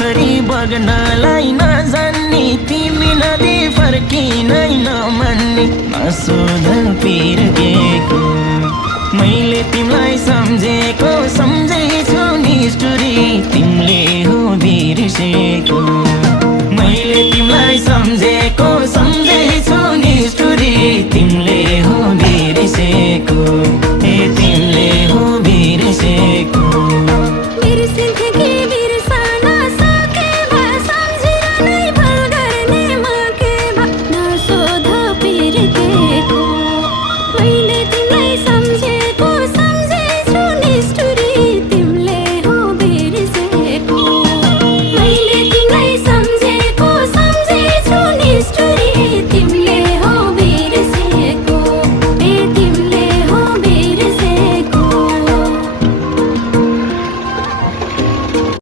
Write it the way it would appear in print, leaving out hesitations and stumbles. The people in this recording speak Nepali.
पोखरी बग्नलाई नजान्ने तिमी नदी फर्किनै नमान्ने नसोध पिर्केको मैले तिमीलाई सम्झेको सम्झैछु निष्ठुरी